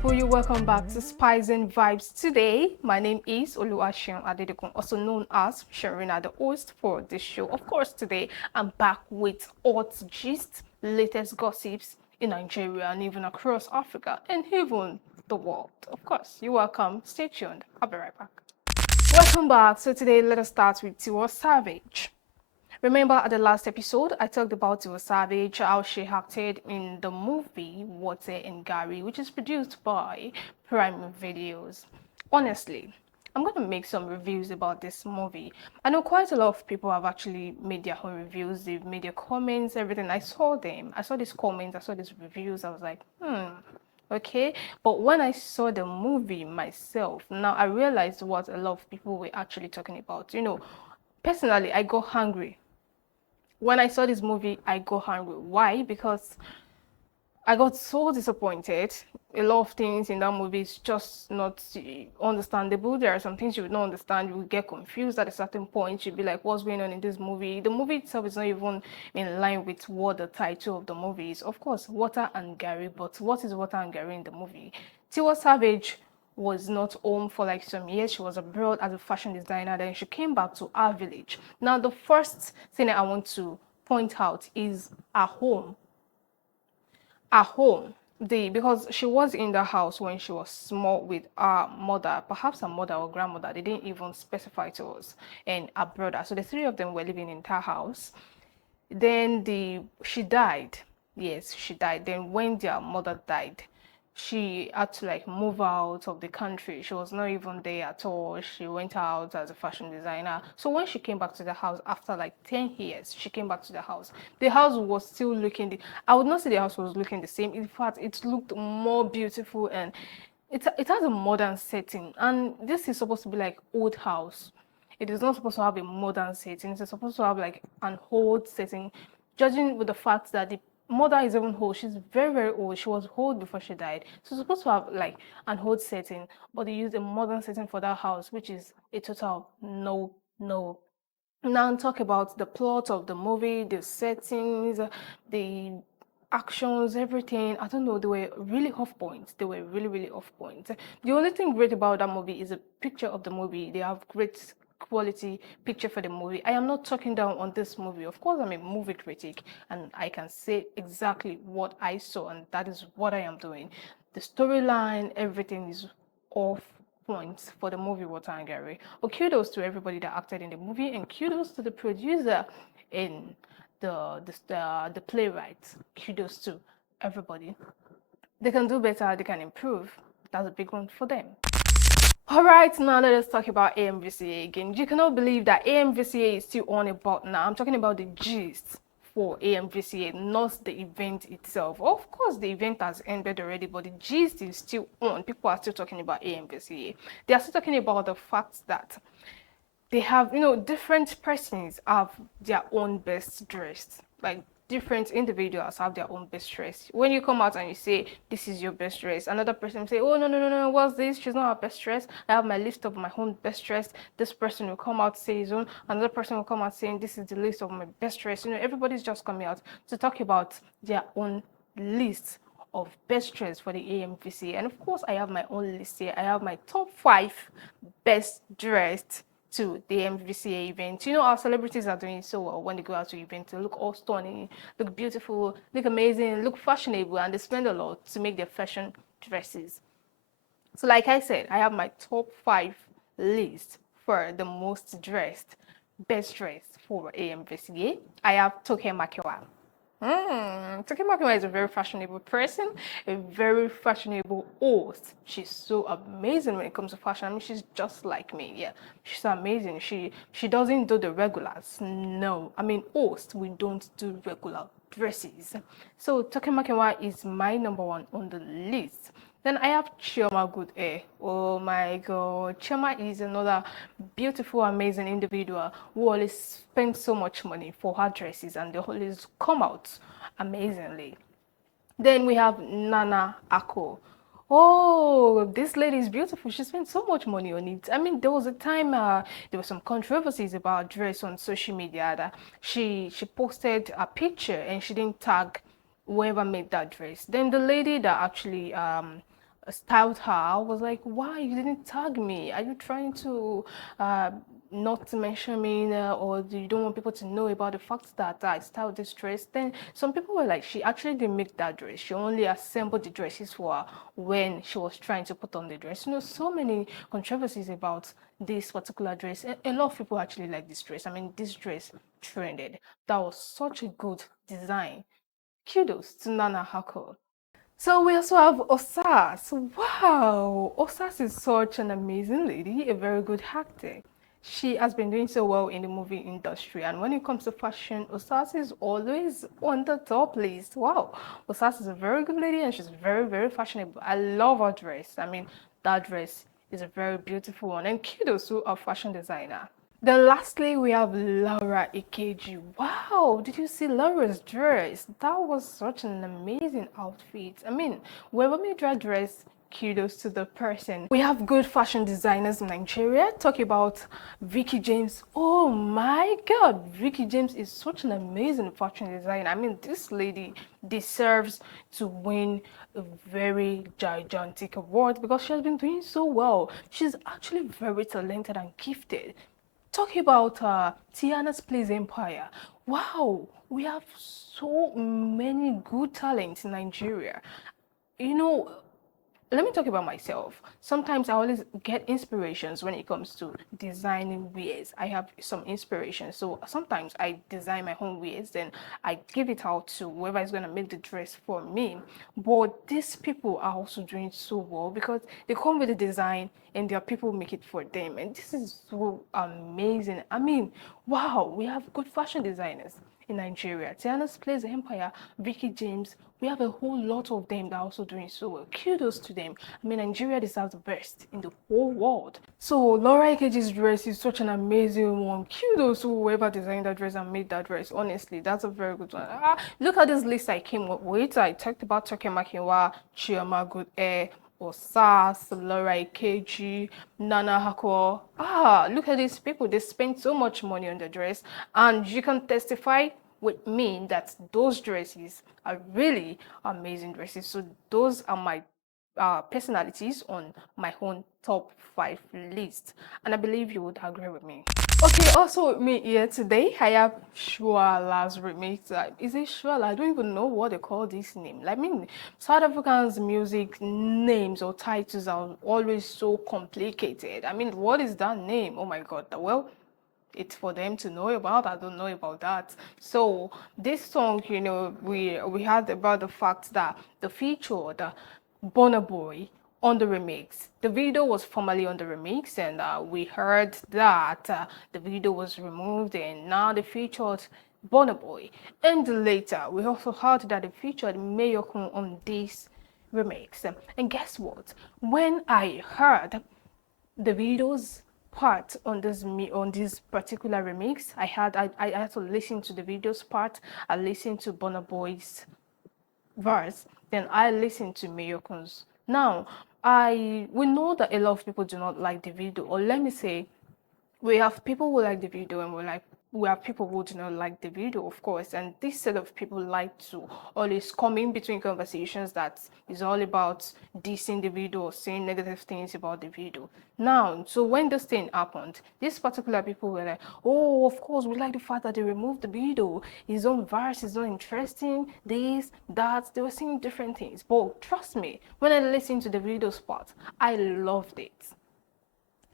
people, you're welcome back to Spice and Vibes. Today, my name is Oluwaseun Adedekun, also known as Sharina, the host for this show. Of course, today I'm back with hot gist, latest gossips in Nigeria and even across Africa and even the world. Of course, you're welcome. Stay tuned. I'll be right back. Welcome back. So today, let us start with Tiwa Savage. Remember at the last episode, I talked about Tiwa Savage, how she acted in the movie Water and Gary, which is produced by Prime Videos. Honestly, I'm going to make some reviews about this movie. I know quite a lot of people have actually made their own reviews, they've made their comments, everything. I saw them. I saw these comments, I saw these reviews. I was like, okay. But when I saw the movie myself, now I realized what a lot of people were actually talking about. Personally, I got hungry when I saw this movie. I got hungry. Why? Because I got so disappointed. A lot of things in that movie is just not understandable. There are some things you would not understand. You would get confused at a certain point. You'd be like, what's going on in this movie? The movie itself is not even in line with what the title of the movie is. Of course, Water and Gary, but what is Water and Gary in the movie? Tiwa Savage was not home for like some years. She was abroad as a fashion designer. Then she came back to our village. Now, the first thing that I want to point out is her home. Her home. Because she was in the house when she was small with her mother, perhaps her mother or grandmother. They didn't even specify to us, and her brother. So the three of them were living in her house. Then she died. Yes, she died. Then when their mother died, she had to like move out of the country. She was not even there at all. She went out as a fashion designer. So when she came back to the house after like 10 years, she came back to the house. The house was still looking, I would not say the house was looking the same. In fact, it looked more beautiful, and it has a modern setting. And this is supposed to be like old house. It is not supposed to have a modern setting. It's supposed to have like an old setting, judging with the fact that the mother is even old. She's very, very old. She was old before she died. So it's supposed to have like an old setting, but they used a modern setting for that house, which is a total no, no. Now talk about the plot of the movie, the settings, the actions, everything. I don't know, they were really off point. They were really, really off point. The only thing great about that movie is a picture of the movie. They have great quality picture for the movie. I am not talking down on this movie. Of course, I'm a movie critic and I can say exactly what I saw, and that is what I am doing. The storyline, everything is off points for the movie Water and Gary. Well, kudos to everybody that acted in the movie, and kudos to the producer and the playwright. Kudos to everybody. They can do better. They can improve. That's a big one for them. All right, now let us talk about AMVCA again. You cannot believe that AMVCA is still on about now. I'm talking about the gist for AMVCA, not the event itself. Of course, the event has ended already, but the gist is still on. People are still talking about AMVCA. They are still talking about the fact that they have, different persons have their own best dressed. Like different individuals have their own best dress. When you come out and you say this is your best dress, another person will say, oh no no no no, what's this? She's not our best dress. I have my list of my own best dress. This person will come out say his own. Another person will come out saying this is the list of my best dress. Everybody's just coming out to talk about their own list of best dress for the AMVCA. And of course, I have my own list here. I have my top 5 best dressed to the MVCA event. Our celebrities are doing so well when they go out to events. They look all stunning, look beautiful, look amazing, look fashionable, and they spend a lot to make their fashion dresses. So like I said, I have my top 5 list for the most dressed, best dressed for AMVCA. I have Toke Makinwa. Toke Makinwa is a very fashionable person, a very fashionable host. She's so amazing when it comes to fashion. I mean, she's just like me. Yeah, she's amazing. She doesn't do the regulars. No, I mean, host, we don't do regular dresses. So Toke Makinwa is my number 1 on the list. Then I have Chioma Good Air. Oh my God. Chioma is another beautiful, amazing individual who always spends so much money for her dresses, and they always come out amazingly. Then we have Nana Akua. Oh, this lady is beautiful. She spent so much money on it. I mean, there was a time there were some controversies about dress on social media that she posted a picture and she didn't tag whoever made that dress. Then the lady that actually styled her. I was like, why you didn't tag me? Are you trying to uh, not to mention me, or you don't want people to know about the fact that I styled this dress? Then some people were like, she actually didn't make that dress. She only assembled the dresses for her when she was trying to put on the dress. So many controversies about this particular dress. A lot of people actually like this dress. I mean, this dress trended. That was such a good design. Kudos to Nana Hako. So we also have Osas. Wow, Osas is such an amazing lady, a very good actor. She has been doing so well in the movie industry, and when it comes to fashion, Osas is always on the top list. Wow, Osas is a very good lady, and she's very, very fashionable. I love her dress. I mean, that dress is a very beautiful one, and kudos to our fashion designer. Then lastly, we have Laura Ikeji. Wow, did you see Laura's dress? That was such an amazing outfit. I mean, whoever made that dress, kudos to the person. We have good fashion designers in Nigeria. Talk about Vicky James. Oh my God, Vicky James is such an amazing fashion designer. I mean, this lady deserves to win a very gigantic award because she has been doing so well. She's actually very talented and gifted. Talking about Tiana's Place Empire. Wow, we have so many good talents in Nigeria. You know, let me talk about myself. Sometimes I always get inspirations when it comes to designing wears. I have some inspiration. So sometimes I design my own wears, then I give it out to whoever is going to make the dress for me. But these people are also doing so well because they come with the design and their people make it for them. And this is so amazing. I mean, wow, we have good fashion designers in Nigeria. Tiana's Place Empire, Vicky James, we have a whole lot of them that are also doing so well. Kudos to them. I mean, Nigeria deserves the best in the whole world. So Laura Ikeji's dress is such an amazing one. Kudos to whoever designed that dress and made that dress. Honestly, that's a very good one. Look at this list I came up with. I talked about Toke Makinwa, Chioma Good Air, Osas, Laura Ikeji, Nana Akua. Look at these people. They spend so much money on the dress, and you can testify with me that those dresses are really amazing dresses. So those are my personalities on my own top 5 list, and I believe you would agree with me. Okay, also with me here today, I have Tchawala's remix. Is it Tchawala? I don't even know what they call this name. I mean, South Africans' music names or titles are always so complicated. I mean, what is that name? Oh my God. Well, it's for them to know about. I don't know about that. So this song, we heard about the fact that the feature, the Burna Boy on the remix. The video was formerly on the remix, and we heard that the video was removed, and now they featured Burna Boy. And later, we also heard that they featured Mayorkun on this remix. And guess what? When I heard the videos part on this particular remix, I had to listen to the videos part. I listened to Burna Boy's verse, then I listened to Mayorkun's. Now, we know that a lot of people do not like the video, or let me say, we have people who like the video and we have people who do not like the video, of course, and this set of people like to always come in between conversations that is all about dissing the video or saying negative things about the video. Now, so when this thing happened, these particular people were like, oh, of course, we like the fact that they removed the video, his own verse is not interesting, this, that. They were saying different things, but trust me, when I listened to the video spot, I loved it.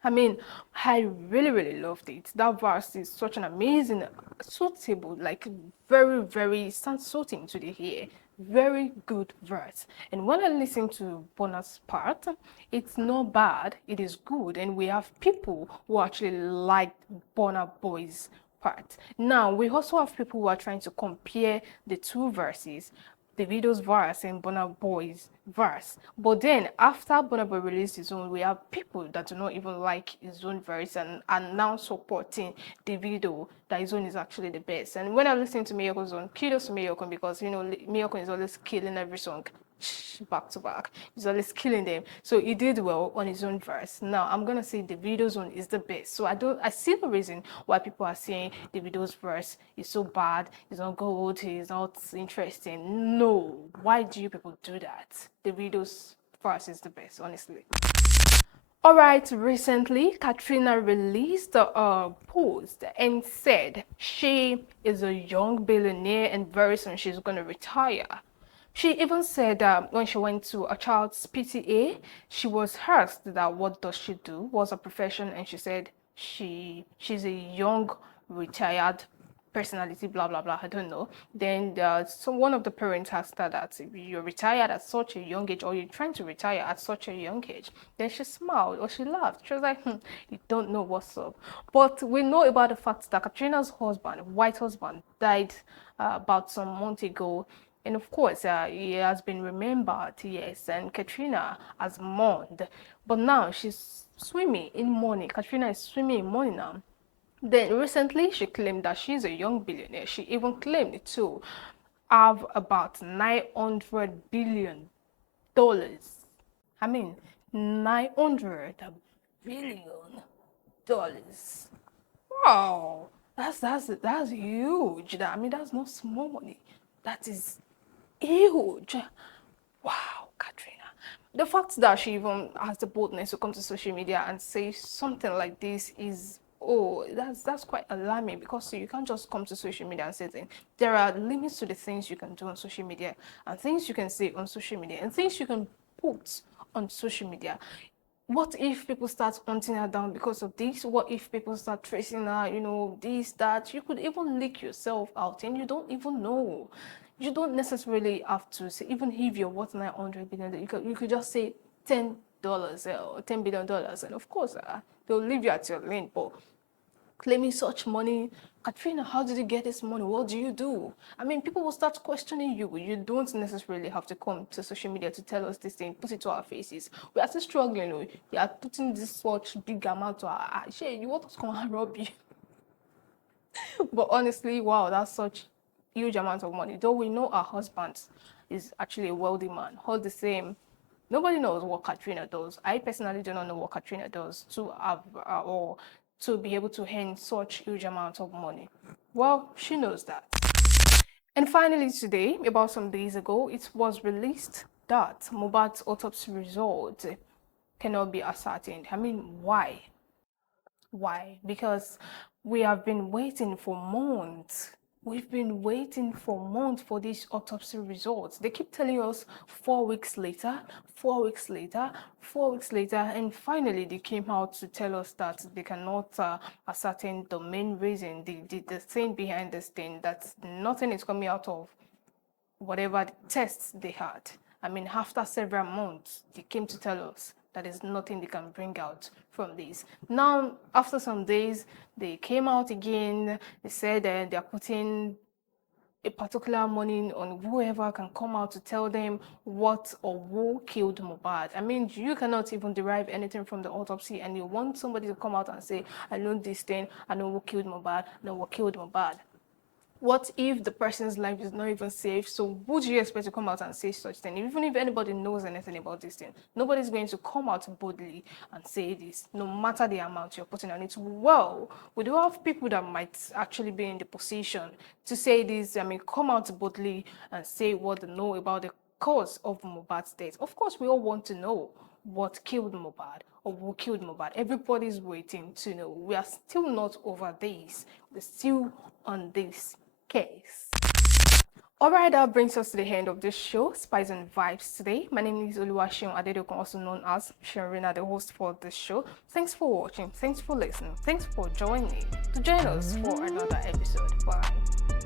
I mean, I really, really loved it. That verse is such an amazing, suitable, like very, very soothing to the ear. Very good verse. And when I listen to Bonus part, it's not bad. It is good. And we have people who actually like Burna Boy's part. Now, we also have people who are trying to compare the two verses, Davido's verse and Burna Boy's verse. But then after Burna Boy released his own, we have people that do not even like his own verse and are now supporting Davido that his own is actually the best. And when I listen to Mayorkun's own, kudos to Mayorkun because Mayorkun is always killing every song back to back. He's always killing them. So he did well on his own verse. Now I'm gonna say the video's one is the best. So I see the reason why people are saying the video's verse is so bad, it's not good, it's not interesting. No. Why do you people do that? The video's for us is the best, honestly. Alright, recently Katrina released a post and said she is a young billionaire and very soon she's going to retire. She even said when she went to a child's PTA, she was asked that what does she do, what's her profession, and she said she's a young retired personality, blah blah blah, I don't know. Then so one of the parents asked her that if you're retired at such a young age, or you're trying to retire at such a young age, then she smiled or she laughed. She was like, you don't know what's up. But we know about the fact that Katrina's husband, white husband, died about some month ago. And of course, he has been remembered, yes, and Katrina has mourned. But now she's swimming in money. Katrina is swimming in money now. Then recently, she claimed that she's a young billionaire. She even claimed to have about $900 billion. I mean, $900 billion. Wow, that's huge. I mean, that's not small money. That is huge. Wow, Katrina. The fact that she even has the boldness to come to social media and say something like this is, oh, that's quite alarming, because you can't just come to social media and say things. There are limits to the things you can do on social media, and things you can say on social media, and things you can put on social media. What if people start hunting her down because of this? What if people start tracing her, this, that? You could even leak yourself out and you don't even know. You don't necessarily have to say, even if you're worth 900 billion, you could just say $10 or $10 billion, and of course, they'll leave you at your lane. But claiming such money, Katrina, how did you get this money? What do you do? I mean, people will start questioning you. You don't necessarily have to come to social media to tell us this thing, put it to our faces. We are still struggling. You are putting this such big amount to our eyes. You want us to come and rob you? But honestly, wow, that's such huge amount of money. Though we know our husband is actually a wealthy man, all the same, nobody knows what Katrina does. I personally do not know what Katrina does to have or to be able to earn such huge amount of money. Well, she knows that. And finally today, about some days ago, it was released that Mohbad's autopsy result cannot be ascertained. I mean, why? Why? Because we have been waiting for months. We've been waiting for months for these autopsy results. They keep telling us 4 weeks later, 4 weeks later, 4 weeks later, and finally they came out to tell us that they cannot ascertain the main reason, the thing behind this thing, that nothing is coming out of whatever tests they had. I mean, after several months, they came to tell us that there's nothing they can bring out from this. Now, after some days, they came out again. They said that they're putting a particular money on whoever can come out to tell them what or who killed Mohbad. I mean, you cannot even derive anything from the autopsy, and you want somebody to come out and say, I know this thing, I know who killed Mohbad, I know what killed Mohbad. What if the person's life is not even safe? So would you expect to come out and say such thing? Even if anybody knows anything about this thing, nobody's going to come out boldly and say this, no matter the amount you're putting on it. Well, we do have people that might actually be in the position to say this. I mean, come out boldly and say what they know about the cause of Mohbad's death. Of course, we all want to know what killed Mohbad or who killed Mohbad. Everybody's waiting to know. We are still not over this. We're still on this case. Alright, that brings us to the end of this show, Spice and Vibes today. My name is Oluwaseun Adedokun, also known as Sharina, the host for this show. Thanks for watching, thanks for listening, thanks for joining to join us for another episode. Bye.